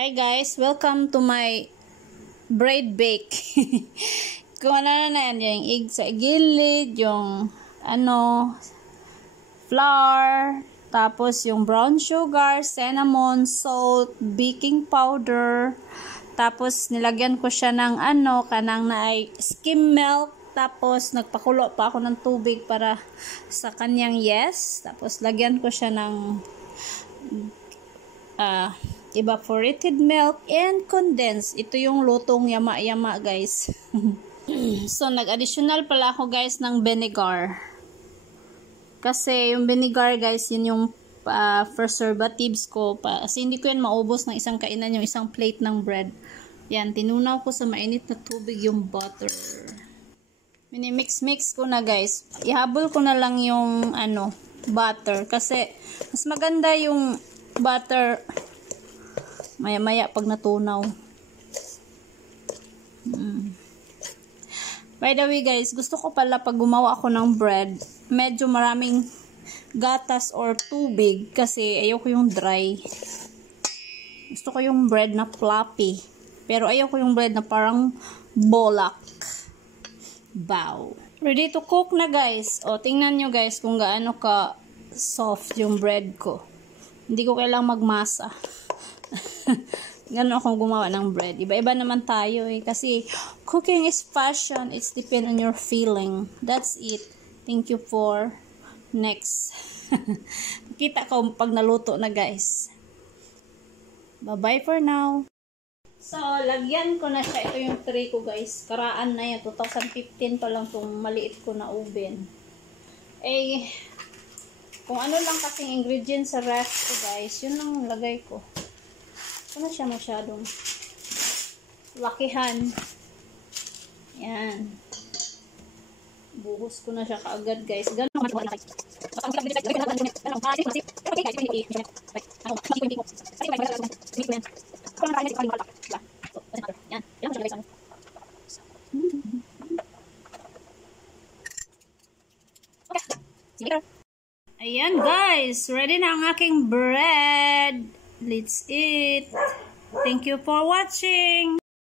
Hi guys, welcome to my bread bake. Kung ano na yan, yung egg sa gilid, yung flour, tapos yung brown sugar, cinnamon, salt, baking powder, tapos nilagyan ko siya ng kanang na ay skim milk, tapos nagpakulo pa ako ng tubig para sa kanyang yes, tapos lagyan ko siya ng evaporated milk and condensed. Ito yung lutong yama-yama guys. So nag-additional pala ako guys ng vinegar. Kasi yung vinegar guys, yun yung preservatives ko. Kasi hindi ko yan maubos ng isang kainan yung isang plate ng bread. Yan, tinunaw ko sa mainit na tubig yung butter. Minimix-mix ko na guys. Ihabol ko na lang yung butter. Kasi mas maganda yung butter maya-maya pag natunaw. By the way guys, gusto ko pala pag gumawa ako ng bread, medyo maraming gatas or tubig kasi ayoko yung dry. Gusto ko yung bread na floppy. Pero ayoko yung bread na parang bolak. Bow. Ready to cook na guys. O, tingnan nyo guys kung gaano ka soft yung bread ko. Hindi ko kailangang magmasa. Ganun akong gumawa ng bread. Iba-iba naman tayo eh. Kasi cooking is passion. It's depend on your feeling. That's it. Thank you for next. Kita ko pag naluto na guys. Bye-bye for now. So, lagyan ko na siya. Ito yung tray ko guys. Karaan na yan. 2015 pa lang itong maliit ko na oven. Eh, kung ano lang kasing ingredients sa ref ko guys, yun lang lagay ko. Ito na siya masyadong lakihan. Yan. Buhos ko na siya kaagad guys. Ganun naman guys. Ayan guys, ready na ang aking bread. Let's eat. Thank you for watching.